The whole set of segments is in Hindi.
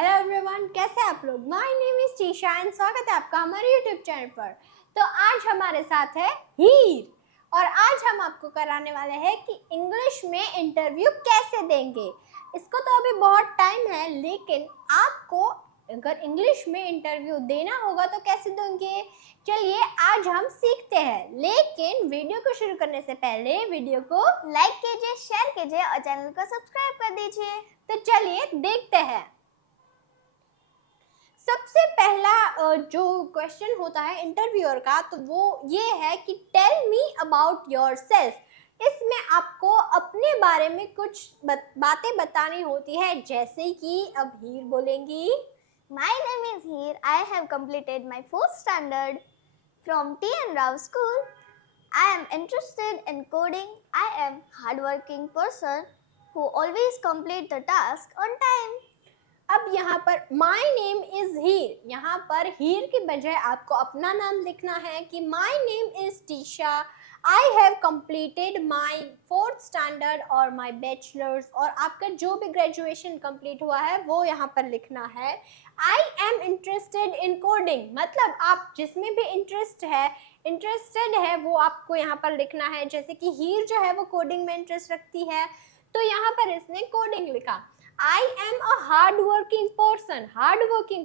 हेलो एवरीवन, कैसे आप लोग। My name is Trisha and स्वागत है आपका हमारे यूट्यूब चैनल पर। तो आज हमारे साथ है हीर और आज हम आपको कराने वाले हैं कि इंग्लिश में इंटरव्यू कैसे देंगे। इसको तो अभी बहुत टाइम है, लेकिन आपको अगर इंग्लिश में इंटरव्यू देना होगा तो कैसे देंगे, चलिए आज हम सीखते हैं। लेकिन वीडियो को शुरू करने से पहले वीडियो को लाइक कीजिए, शेयर कीजिए और चैनल को सब्सक्राइब कर दीजिए। तो चलिए देखते हैं। सबसे पहला जो क्वेश्चन होता है इंटरव्यूअर का, तो वो ये है कि टेल मी अबाउट योरसेल्फ। इसमें आपको अपने बारे में कुछ बातें बतानी होती है, जैसे कि अब हीर बोलेंगी, My name is Heer. I have completed my 4th standard from T.N. Rao School. I am interested in coding. I am hardworking person who always complete the task on time. अब यहाँ पर माई नेम इज हीर, यहाँ पर हीर की बजाय आपको अपना नाम लिखना है कि my name is Trisha, I have completed my 4th standard और माई बैचलर्स, और आपका जो भी ग्रेजुएशन कंप्लीट हुआ है वो यहाँ पर लिखना है। I am interested in coding, मतलब आप जिसमें भी इंटरेस्टेड है वो आपको यहाँ पर लिखना है। जैसे कि हीर जो है वो कोडिंग में इंटरेस्ट रखती है, तो यहाँ पर इसने कोडिंग लिखा। आई am a hard working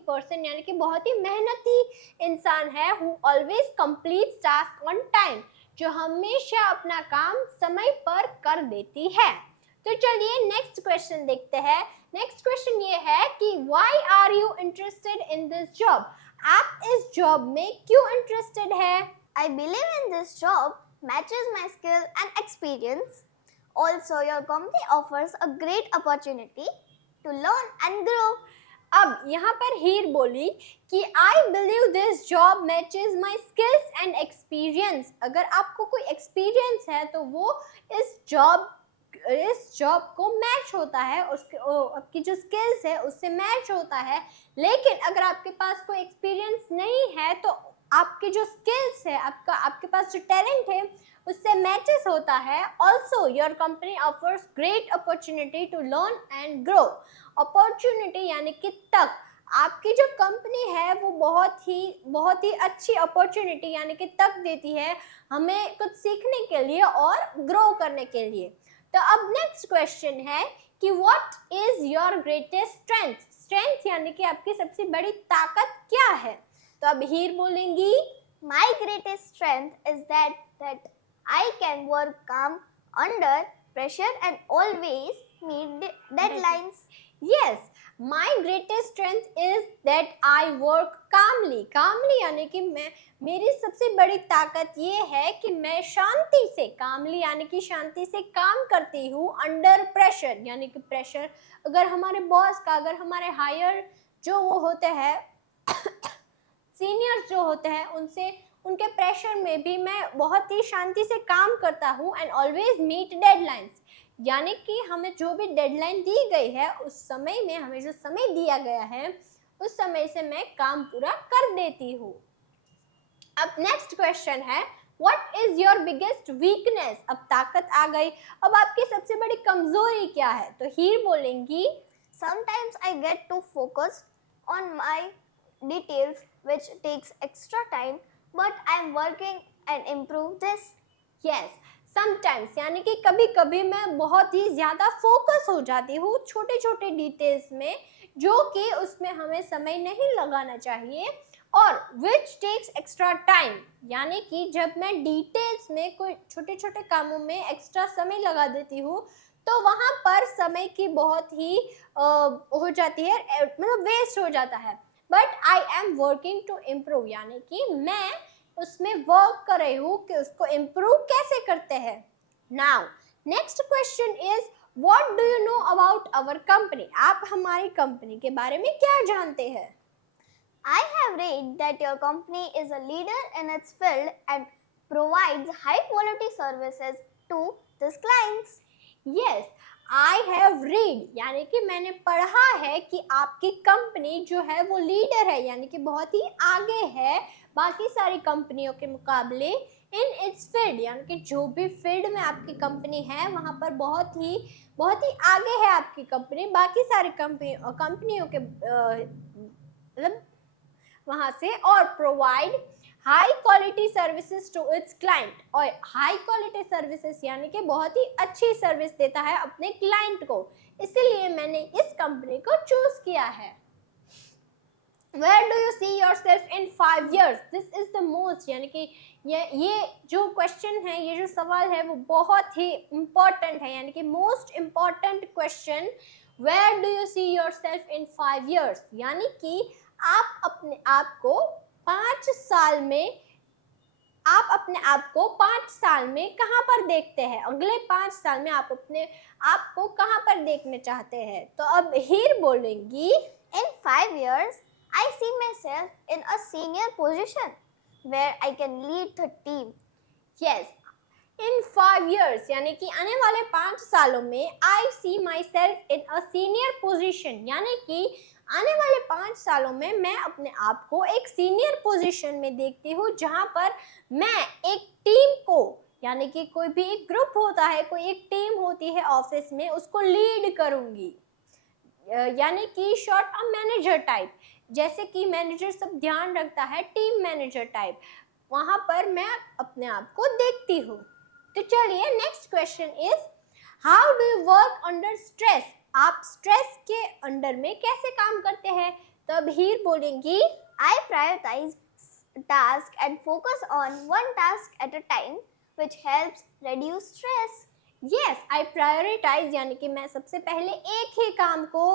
person यानी कि बहुत ही मेहनती इंसान है। Who always completes task on time, जो हमेशा अपना काम समय पर कर देती है। तो चलिए नेक्स्ट क्वेश्चन देखते हैं। नेक्स्ट क्वेश्चन ये है कि why are you interested in this job, आप इस जॉब में क्यों इंटरेस्टेड है। I believe in this job matches my skill and experience. Also, your company offers a great opportunity to learn and grow. अब यहाँ पर हीर बोली कि I believe this job matches my skills and experience. अगर आपको कोई एक्सपीरियंस है तो वो इस जॉब को मैच होता है, उसके आपकी जो स्किल्स है उससे मैच होता है। लेकिन अगर आपके पास कोई एक्सपीरियंस नहीं है तो आपके जो स्किल्स है, आपके पास जो टैलेंट है उससे मैचेस होता है। Also your company offers great opportunity to learn and grow. Opportunity यानी कि तक, आपकी जो कंपनी है वो बहुत ही अच्छी अपॉर्चुनिटी यानी कि तक देती है हमें कुछ सीखने के लिए और ग्रो करने के लिए। तो अब नेक्स्ट क्वेश्चन है कि what is your greatest strength यानी कि आपकी सबसे बड़ी ताकत क्या है। तो अब हीर बोलेंगी, My greatest strength is that I can work calm under pressure and always meet deadlines. Yes, my greatest strength is that I work calmly यानी कि मेरी सबसे बड़ी ताकत ये है कि मैं शांति से, calmly यानी कि शांति से काम करती हूँ। under pressure यानी कि प्रेशर, अगर हमारे बॉस का, अगर हमारे हायर जो वो होते हैं सीनियर्स जो होते हैं उनके प्रेशर में भी मैं बहुत ही शांति से काम करता हूँ। एंड ऑलवेज मीट डेडलाइंस यानी कि हमें जो भी डेडलाइन दी गई है उस समय में, हमें जो समय दिया गया है उस समय से मैं काम पूरा कर देती हूँ। अब नेक्स्ट क्वेश्चन है what is your biggest weakness. अब ताकत आ गई, अब आपकी सबसे बड़ी कमजोरी क्या है। तो हीर बोलेंगी, Sometimes I get too focused on my details which takes extra time, but I am working and improve this. Yes, sometimes यानी कि कभी कभी मैं बहुत ही ज़्यादा फोकस हो जाती हूँ छोटे छोटे डिटेल्स में, जो कि उसमें हमें समय नहीं लगाना चाहिए। और विच टेक्स एक्स्ट्रा टाइम यानी कि जब मैं डिटेल्स में कोई छोटे छोटे कामों में एक्स्ट्रा समय लगा देती हूँ तो वहाँ पर समय की बहुत ही हो जाती है, मतलब वेस्ट हो जाता है। But I am working to improve यानी कि मैं उसमें वर्क कर रही हूँ कि उसको इम्प्रूव कैसे करते हैं। Now next question is what do you know about our company. आप हमारी कंपनी के बारे में क्या जानते हैं। I have read that your company is a leader in its field and provides high quality services to its clients. Yes, I have read यानी कि मैंने पढ़ा है कि आपकी कंपनी जो है वो लीडर है यानी कि बहुत ही आगे है बाकी सारी कंपनियों के मुकाबले इन इट्स फील्ड, यानी कि जो भी फील्ड में आपकी कंपनी है वहाँ पर बहुत ही आगे है आपकी कंपनी बाकी सारी कंपनियों के मतलब वहाँ से। और provide high quality services to its client, और हाई क्वालिटी सर्विसेज यानी कि बहुत ही अच्छी सर्विस देता है अपने क्लाइंट को, इसीलिए मैंने इस कंपनी को चूज किया है। Where do you see yourself in 5 years? This is the most, यानी कि ये जो क्वेश्चन है, ये जो सवाल है वो बहुत ही इम्पोर्टेंट है, यानी कि most important question. Where do you see yourself in 5 years? यानी कि आप अपने आप को 5 साल में कहाँ पर देखते हैं, अगले 5 साल में आप अपने आप को कहाँ पर देखने चाहते हैं। तो अब हीर बोलेंगी, In 5 years, I see myself in a senior position where I can lead the team. yes, in 5 years यानी कि आने वाले 5 सालों में I see myself in a senior position, यानी कि आने वाले 5 सालों में मैं अपने आप को एक सीनियर पोजीशन में देखती हूँ, जहाँ पर मैं एक टीम को, यानी कि कोई भी एक ग्रुप होता है, कोई एक टीम होती है ऑफिस में, उसको लीड करूँगी, यानी कि शॉर्ट अ मैनेजर टाइप, जैसे कि मैनेजर सब ध्यान रखता है, टीम मैनेजर टाइप, वहाँ पर मैं अपने आप को देखती हूँ। तो चलिए next question is, how do you work under stress? आप स्ट्रेस के अंडर में कैसे काम करते हैं? तो अब हीर बोलेंगी, I prioritize tasks and focus on one task at a time, which helps reduce stress. Yes, I prioritise, यानी कि मैं सबसे पहले एक ही काम को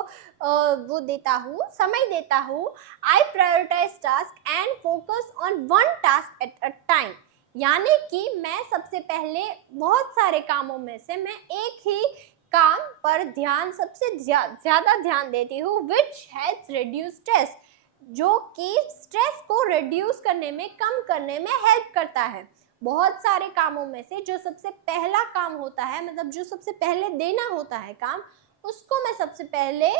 वो देता हूँ, समय देता हूँ। I prioritise task and focus on one task at a time, यानी कि मैं सबसे पहले बहुत सारे कामों में से मैं एक ही काम पर ध्यान सबसे ज़्यादा ध्यान देती हूँ, विच हेल्प्स रिड्यूस स्ट्रेस, जो कि स्ट्रेस को रिड्यूस करने में, कम करने में हेल्प करता है। बहुत सारे कामों में से जो सबसे पहला काम होता है, मतलब जो सबसे पहले देना होता है काम, उसको मैं सबसे पहले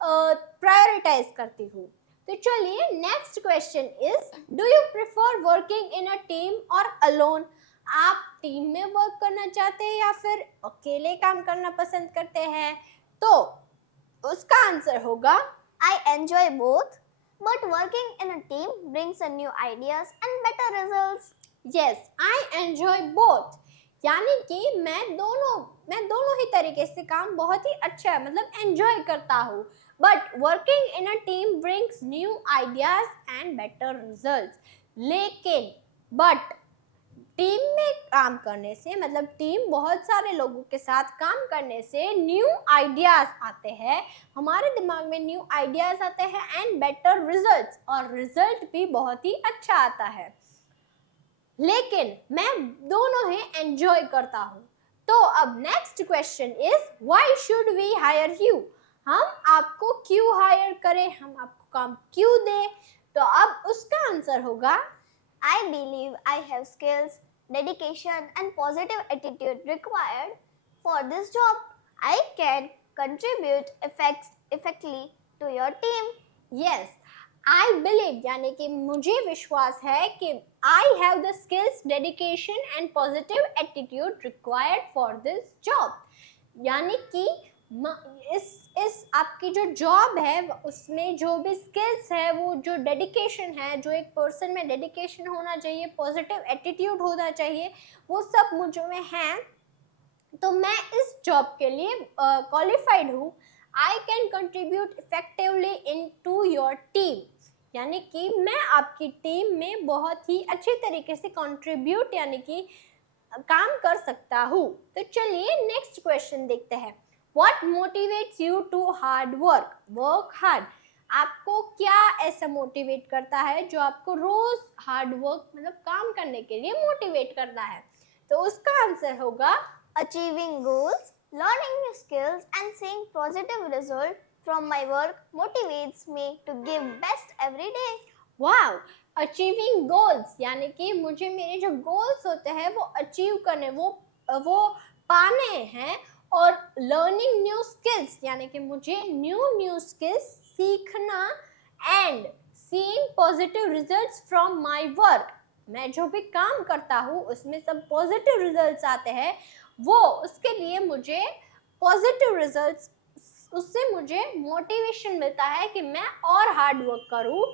प्रायोरिटाइज करती हूँ। तो चलिए next question is, do you prefer working in a team और अलोन? आप टीम में वर्क करना चाहते हैं या फिर अकेले काम करना पसंद करते हैं? तो उसका आंसर होगा, I enjoy both, but working in a team brings a new ideas and better results. Yes, I enjoy both, यानी कि मैं दोनों ही तरीके से काम बहुत ही अच्छा है, मतलब एंजॉय करता हूँ। But working in a team brings new ideas and better results, लेकिन बट टीम में काम करने से, मतलब टीम बहुत सारे लोगों के साथ काम करने से न्यू आइडियाज आते हैं, हमारे दिमाग में न्यू आइडियाज आते हैं एंड बेटर रिजल्ट्स, और रिजल्ट भी बहुत ही अच्छा आता है। लेकिन मैं दोनों ही एंजॉय करता हूँ। तो अब next question is, why should we hire you? हम आपको क्यों हायर करें, हम आपको काम क्यों दें? तो अब उसका आंसर होगा, I believe I have skills, dedication, and positive attitude required for this job. I can contribute effectively to your team. Yes, I believe, यानी कि मुझे विश्वास है कि I have the skills, dedication and positive attitude required for this job, यानी कि इस आपकी जो जॉब है उसमें जो भी स्किल्स है, वो जो डेडिकेशन है, जो एक पर्सन में डेडिकेशन होना चाहिए, पॉजिटिव एटीट्यूड होना चाहिए, वो सब मुझ में है, तो मैं इस जॉब के लिए क्वालिफाइड हूँ। I can contribute effectively into your team, यानी कि मैं आपकी टीम में बहुत ही अच्छे तरीके से कंट्रीब्यूट, यानी कि काम कर सकता हूँ। तो चलिए नेक्स्ट क्वेश्चन देखते हैं, what motivates you to hard work hard? आपको क्या ऐसा मोटिवेट करता है जो आपको रोज हार्ड वर्क, मतलब काम करने के लिए मोटिवेट करता है? तो उसका आंसर होगा, Achieving goals, learning new skills, and seeing positive results from my work motivates me to give best every day. Wow, achieving goals, यानी कि मुझे मेरे जो गोल्स होते हैं वो अचीव करने, वो पाने हैं, और लर्निंग न्यू स्किल्स, यानी कि मुझे न्यू स्किल्स सीखना, and seeing positive results from my work मैं जो भी काम करता हूँ उसमें सब पॉजिटिव रिजल्ट्स आते हैं, वो उसके लिए मुझे पॉजिटिव रिजल्ट्स, उससे मुझे मोटिवेशन मिलता है कि मैं और हार्ड वर्क करूँ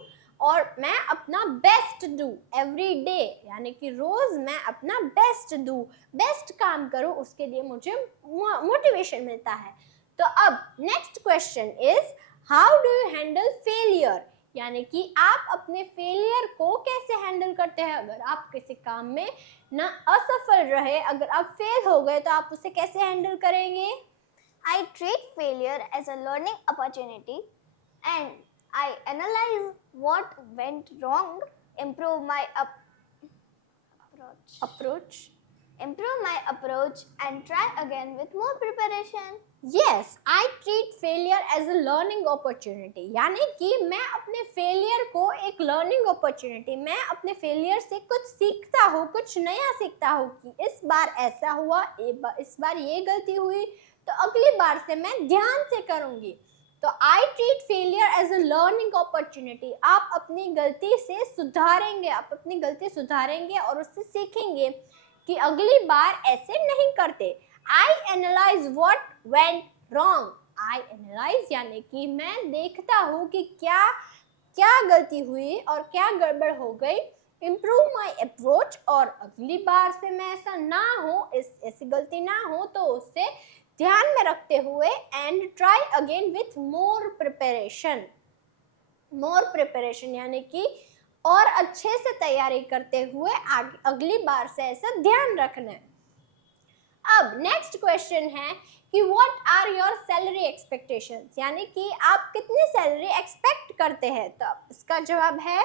और मैं अपना बेस्ट दूँ एवरी डे, यानी कि रोज़ मैं अपना बेस्ट दूँ, बेस्ट काम करूँ, उसके लिए मुझे मोटिवेशन मिलता है। तो अब next question is how do you handle failure, यानी कि आप अपने फेलियर को कैसे हैंडल करते हैं। अगर आप किसी काम में ना असफल रहे, अगर आप फेल हो गए तो आप उसे कैसे हैंडल करेंगे। I treat failure as a learning opportunity and I analyze what went wrong, improve my approach and try again with more preparation. Yes, I treat failure as a learning opportunity, यानी कि मैं अपने फेलियर को एक लर्निंग अपॉर्चुनिटी, मैं अपने फेलियर से कुछ सीखता हूँ, कुछ नया सीखता हूँ कि इस बार ऐसा हुआ, इस बार ये गलती हुई, तो अगली बार से मैं ध्यान से करूँगी। तो I treat failure as a learning opportunity, आप अपनी गलती से सुधारेंगे, आप अपनी गलती सुधारेंगे और उससे सीखेंगे कि अगली बार ऐसे नहीं करते। I analyze what went wrong. I analyze यानी कि मैं देखता हूँ कि क्या क्या गलती हुई और क्या गड़बड़ हो गई। Improve my approach, और अगली बार से मैं ऐसा ना हो, ऐसी गलती ना हो, तो उसे ध्यान में रखते हुए and try again with more preparation. More preparation यानी कि और अच्छे से तैयारी करते हुए अगली बार से ऐसा ध्यान रखना है। अब नेक्स्ट क्वेश्चन है कि what are your salary expectations, यानी कि आप कितनी सैलरी एक्सपेक्ट करते हैं। तो इसका जवाब है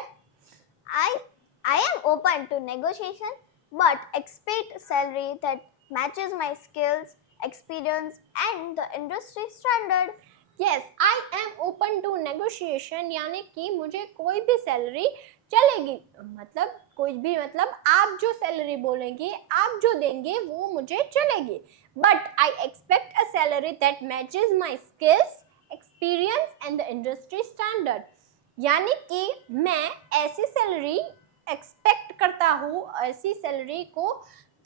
I am open to negotiation but expect salary that matches my skills, experience and the industry standard. Yes, I am open to negotiation, यानी कि मुझे कोई भी सैलरी चलेगी, मतलब कोई भी, मतलब आप जो सैलरी बोलेंगे, आप जो देंगे वो मुझे चलेगी, but I expect a salary that matches my skills, experience and the industry standard, यानी कि मैं ऐसी सैलरी एक्सपेक्ट करता हूँ, ऐसी सैलरी को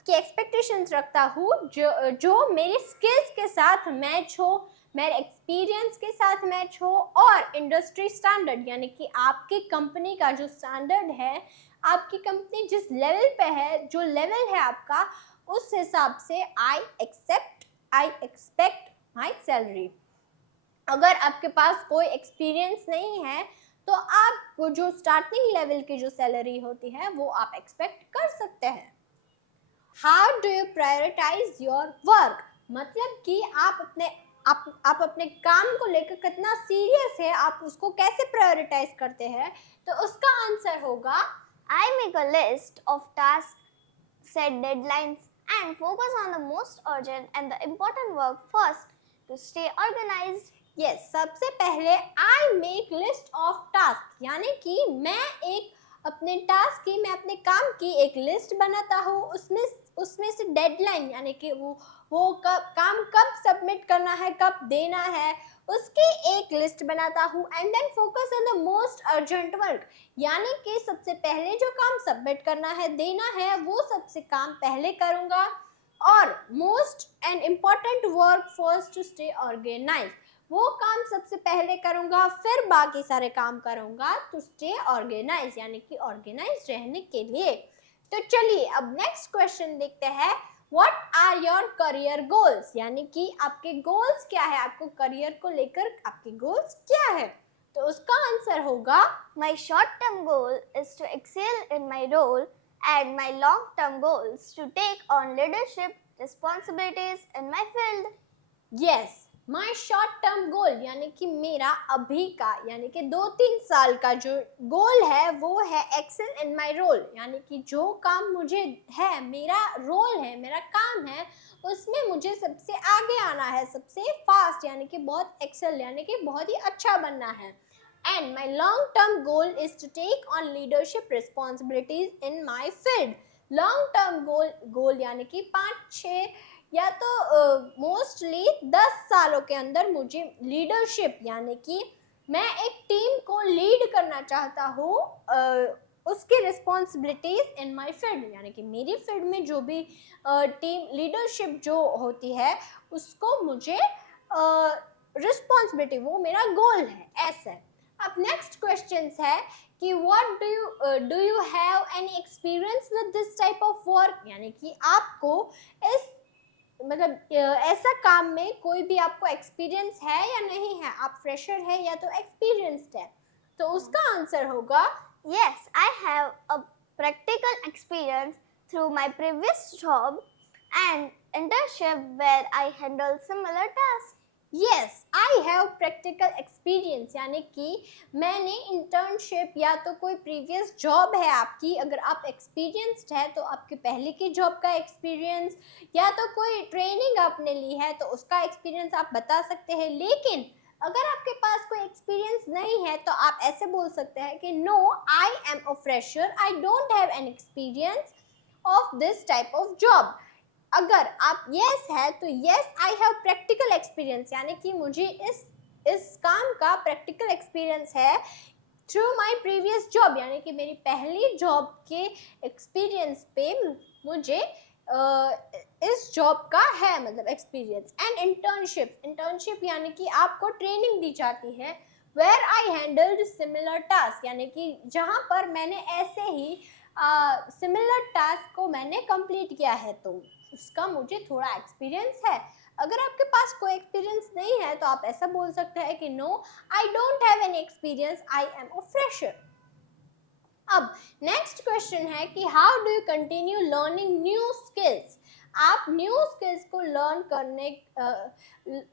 की एक्सपेक्टेशंस रखता हूँ जो मेरी स्किल्स के साथ मैच हो, मेरे एक्सपीरियंस के साथ मैच हो, और इंडस्ट्री स्टैंडर्ड यानी कि आपकी कंपनी का जो स्टैंडर्ड है, आपकी कंपनी जिस लेवल पे है, जो लेवल है आपका, उस हिसाब से आई एक्सपेक्ट माई सैलरी। अगर आपके पास कोई एक्सपीरियंस नहीं है तो आप जो स्टार्टिंग लेवल की जो सैलरी होती है वो आप एक्सपेक्ट कर सकते हैं। How do you prioritise your work, मतलब कि आप अपने काम को लेकर कितना सीरियस है, आप उसको कैसे प्रायोरिटाइज करते हैं। तो उसका आंसर होगा I make a list of tasks, set deadlines and focus on the most urgent and the important work first to stay organized. Yes, सबसे पहले I make list of task, यानी कि मैं अपने टास्क की, मैं अपने काम की एक लिस्ट बनाता हूँ, उसमें से डेडलाइन यानी कि वो काम कब सबमिट करना है, कब देना है, उसकी एक लिस्ट बनाता हूँ। And then focus on the most urgent work, यानी कि सबसे पहले जो काम सबमिट करना है, देना है, वो सबसे काम पहले करूँगा, और most and important work first to stay organise, वो काम सबसे पहले करूँगा, फिर बाकी सारे काम करूँगा टू स्टे ऑर्गेनाइज, यानी कि ऑर्गेनाइज रहने के लिए। तो चलिए अब नेक्स्ट क्वेश्चन देखते हैं, what are your career goals, यानी कि आपके गोल्स क्या है, आपको करियर को लेकर आपके गोल्स क्या है। तो उसका आंसर होगा My short-term goal is to excel in my role and my long-term goals to take on leadership responsibilities in my field. Yes, my short term goal, यानी कि मेरा अभी का, यानी कि 2-3 साल का जो गोल है वो है एक्सेल इन माई रोल, यानी कि जो काम मुझे है, मेरा रोल है, मेरा काम है, उसमें मुझे सबसे आगे आना है, सबसे फास्ट, यानी कि बहुत एक्सेल, यानी कि बहुत ही अच्छा बनना है। And my long term goal is to take on leadership responsibilities in my field. Long term goal यानी कि 5-6 या तो मोस्टली 10 सालों के अंदर मुझे लीडरशिप, यानी कि मैं एक टीम को लीड करना चाहता हूँ उसकी रिस्पॉन्सिबिलिटीज इन माई फील्ड, यानी कि मेरी फील्ड में जो भी टीम लीडरशिप जो होती है उसको मुझे रिस्पॉन्सिबिलिटी, वो मेरा गोल है, ऐसा है। अब नेक्स्ट क्वेश्चन है कि what do you have any experience with this type of work, यानी कि आपको इस मतलब ऐसा काम में कोई भी आपको एक्सपीरियंस है या नहीं है, आप फ्रेशर है या तो एक्सपीरियंस्ड है, तो उसका आंसर होगा Yes, I have a practical experience through my previous job and internship where I handle similar tasks. Yes I have practical experience, यानी कि मैंने इंटर्नशिप या तो कोई प्रीवियस जॉब है आपकी, अगर आप एक्सपीरियंस्ड है तो आपके पहले की जॉब का एक्सपीरियंस, या तो कोई ट्रेनिंग आपने ली है तो उसका एक्सपीरियंस आप बता सकते हैं। लेकिन अगर आपके पास कोई एक्सपीरियंस नहीं है तो आप ऐसे बोल सकते हैं कि no I am a fresher, I don't have an experience of this type of job. अगर आप यस है तो yes I have practical experience, यानी कि मुझे इस काम का प्रैक्टिकल एक्सपीरियंस है थ्रू माय प्रीवियस जॉब, यानी कि मेरी पहली जॉब के एक्सपीरियंस पे मुझे इस जॉब का है मतलब एक्सपीरियंस। एंड इंटर्नशिप यानी कि आपको ट्रेनिंग दी जाती है where I handled similar task, यानी कि जहाँ पर मैंने ऐसे ही सिमिलर टास्क को मैंने कंप्लीट किया है, तो उसका मुझे थोड़ा एक्सपीरियंस है। अगर आपके पास कोई एक्सपीरियंस नहीं है तो आप ऐसा बोल सकते हैं कि no I don't have any experience, I am a fresher. अब नेक्स्ट क्वेश्चन है कि how do you continue learning new skills, आप न्यू स्किल्स को लर्न करने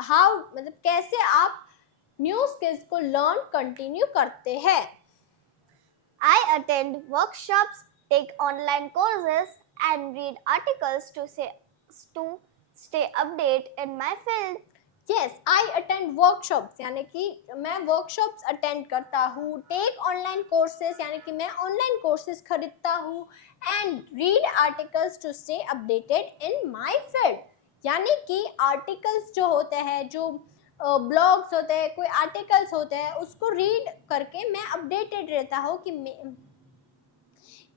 हाउ मतलब कैसे आप न्यू स्किल्स को लर्न कंटिन्यू करते हैं। I attend workshops, take online courses, and read articles to stay update in my field. Yes I attend workshops, यानी कि मैं वर्कशॉप्स अटेंड करता हूँ, टेक ऑनलाइन कोर्सेज यानी कि मैं ऑनलाइन कोर्सेज खरीदता हूँ, and read articles to stay updated in my field, यानी कि आर्टिकल्स जो होते हैं, जो ब्लॉग्स होते हैं, कोई आर्टिकल्स होते हैं, उसको रीड करके मैं अपडेटेड रहता हूँ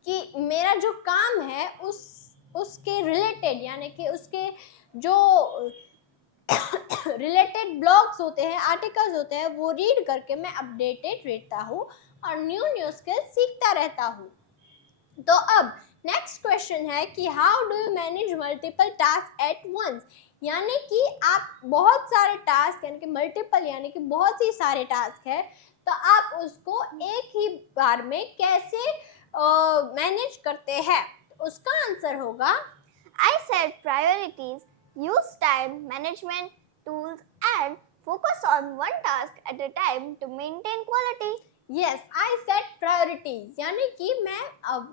कि मेरा जो काम है उसके रिलेटेड, यानी कि उसके जो रिलेटेड ब्लॉग्स होते हैं, आर्टिकल्स होते हैं, वो रीड करके मैं अपडेटेड रहता हूँ और न्यू स्किल्स सीखता रहता हूँ। तो अब नेक्स्ट क्वेश्चन है कि how do you manage multiple task at once, यानी कि आप बहुत सारे टास्क यानी कि मल्टीपल यानी कि बहुत ही सारे टास्क है, तो आप उसको एक ही बार में कैसे मैनेज करते हैं, तो उसका आंसर होगा I set priorities, use time management tools, and focus on one task at a time to maintain quality. Yes I set priorities, यानी कि मैं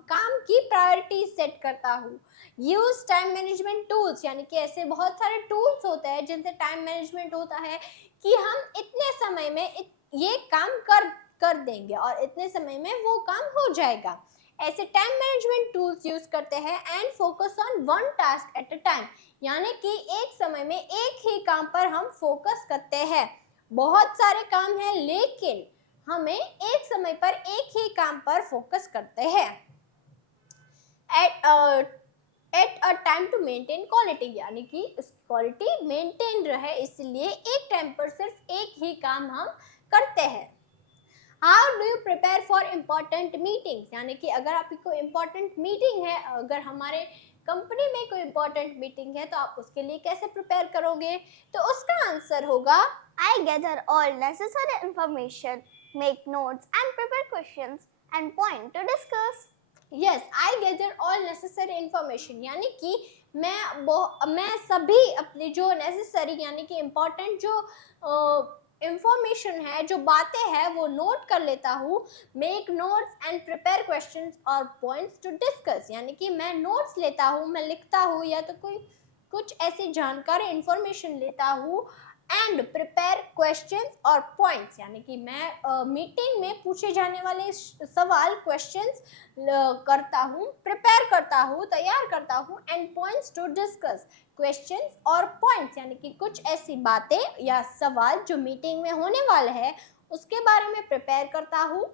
काम की प्रायोरिटीज सेट करता हूँ। यूज टाइम मैनेजमेंट टूल्स, यानी कि ऐसे बहुत सारे टूल्स होते हैं जिनसे टाइम मैनेजमेंट होता है कि हम इतने समय में ये काम कर देंगे और इतने समय में वो काम हो जाएगा, ऐसे टाइम मैनेजमेंट टूल्स यूज करते हैं। And focus on one task at a time, यानी कि एक समय में एक ही काम पर हम फोकस करते हैं। बहुत सारे काम हैं लेकिन हमें एक समय पर एक ही काम पर फोकस करते हैं। At a time to maintain quality, यानी कि क्वालिटी मेंटेन रहे, इसलिए एक टाइम पर सिर्फ एक ही काम हम करते हैं। How do you prepare for important meetings, यानी कि अगर आपकी कोई इम्पॉर्टेंट मीटिंग है, अगर हमारे कंपनी में कोई इम्पॉर्टेंट मीटिंग है तो आप उसके लिए कैसे प्रिपेयर करोगे, तो उसका आंसर होगा I gather all necessary information, make notes, and prepare questions and point to discuss. Yes I gather all necessary information, यानी कि मैं सभी अपने जो नेसेसरी यानी कि इम्पॉर्टेंट जो इंफॉर्मेशन है, जो बातें हैं, वो नोट कर लेता हूँ। Make notes and prepare questions और पॉइंट्स टू डिस्कस, यानी कि मैं नोट्स लेता हूँ, मैं लिखता हूँ या तो कुछ ऐसी जानकारी इंफॉर्मेशन लेता हूँ। एंड प्रिपेयर क्वेश्चंस और पॉइंट्स, यानी कि मैं मीटिंग में पूछे जाने वाले सवाल क्वेश्चंस करता हूँ, प्रिपेयर करता हूँ, तैयार करता हूँ। And points to discuss, questions और पॉइंट्स, यानी कि कुछ ऐसी बातें या सवाल जो मीटिंग में होने वाले हैं उसके बारे में प्रिपेयर करता हूँ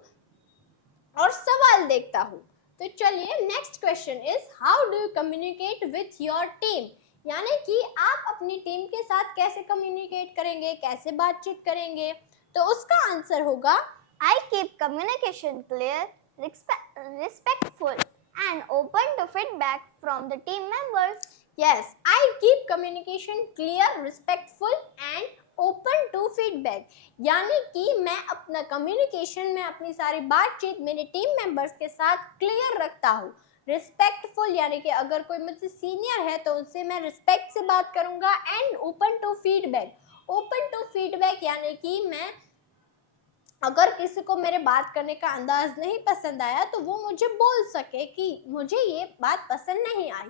और सवाल देखता हूँ। तो चलिए next question is how do you communicate with your team, यानी कि आप अपनी टीम के साथ कैसे कम्युनिकेट करेंगे, कैसे बातचीत करेंगे। तो उसका आंसर होगा I keep communication clear, respectful, and open to feedback from the team members. Yes, I keep communication clear, respectful and open to feedback. यानी कि मैं अपना कम्युनिकेशन में अपनी सारी बातचीत मेरे टीम मेंबर्स के साथ क्लियर रखता हूँ। रिस्पेक्टफुल यानी कि अगर कोई मुझसे सीनियर है तो उनसे मैं रिस्पेक्ट से बात करूँगा। And open to feedback, open to feedback यानी कि मैं अगर किसी को मेरे बात करने का अंदाज नहीं पसंद आया तो वो मुझे बोल सके कि मुझे ये बात पसंद नहीं आई।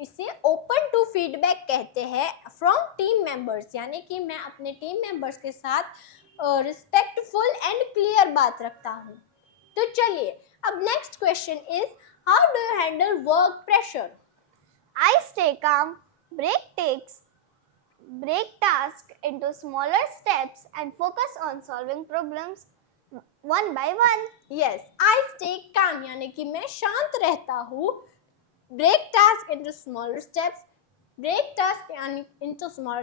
इसे ओपन टू फीडबैक कहते हैं फ्रॉम टीम मेंबर्स, यानी कि मैं अपने टीम मेंबर्स के साथ रिस्पेक्टफुल एंड क्लियर बात रखता हूँ। तो चलिए अब next question is how do you handle work pressure. I stay calm, break tasks into smaller steps and focus on solving problems one by one. Yes, I stay calm यानी कि मैं शांत रहता हूँ। Break task into smaller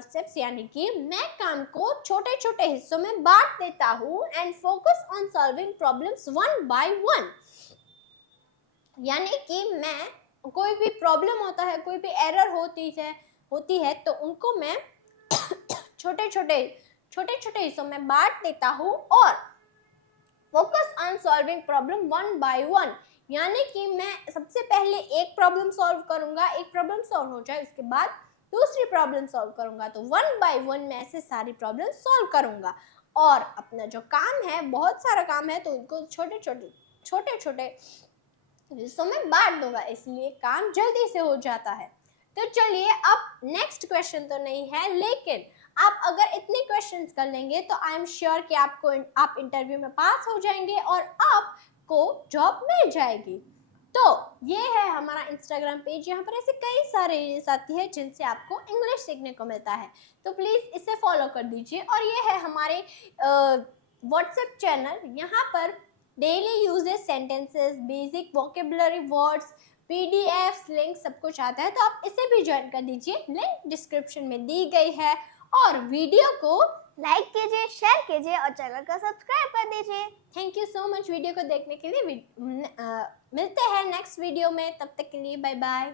steps, यानी कि मैं काम को छोटे छोटे हिस्सों में बांट देता हूँ। And focus on solving problems one by one, यानी कि मैं कोई भी प्रॉब्लम होता है, कोई भी एरर होती है तो उनको मैं छोटे छोटे हिस्सों में बांट देता हूँ और focus on solving problem one by one, यानी कि मैं सबसे पहले एक प्रॉब्लम सॉल्व करूंगा, एक प्रॉब्लम सॉल्व हो जाए उसके बाद दूसरी प्रॉब्लम सॉल्व करूंगा। तो वन बाय वन मैं ऐसे सारी प्रॉब्लम सॉल्व करूंगा और अपना जो काम है, बहुत सारा काम है तो उनको छोटे छोटे हिस्सों में बांट दूंगा, इसलिए काम जल्दी से हो जाता है। तो चलिए अब नेक्स्ट क्वेश्चन तो नहीं है, लेकिन आप अगर इतने क्वेश्चंस कर लेंगे तो आई एम श्योर कि आप इंटरव्यू में पास हो जाएंगे और आपको जॉब मिल जाएगी। तो ये है हमारा इंस्टाग्राम पेज, यहाँ पर ऐसे कई सारे रील्स आती है जिनसे आपको इंग्लिश सीखने को मिलता है, तो प्लीज़ इसे फॉलो कर दीजिए। और ये है हमारे व्हाट्सएप चैनल, यहाँ पर daily uses sentences, basic vocabulary words, PDF link सब कुछ आता है, तो आप इसे भी ज्वाइन कर दीजिए। लिंक डिस्क्रिप्शन में दी गई है। और वीडियो को लाइक कीजिए, शेयर कीजिए और चैनल को सब्सक्राइब कर दीजिए। Thank you so much video को देखने के लिए। मिलते हैं नेक्स्ट वीडियो में, तब तक के लिए बाय बाय।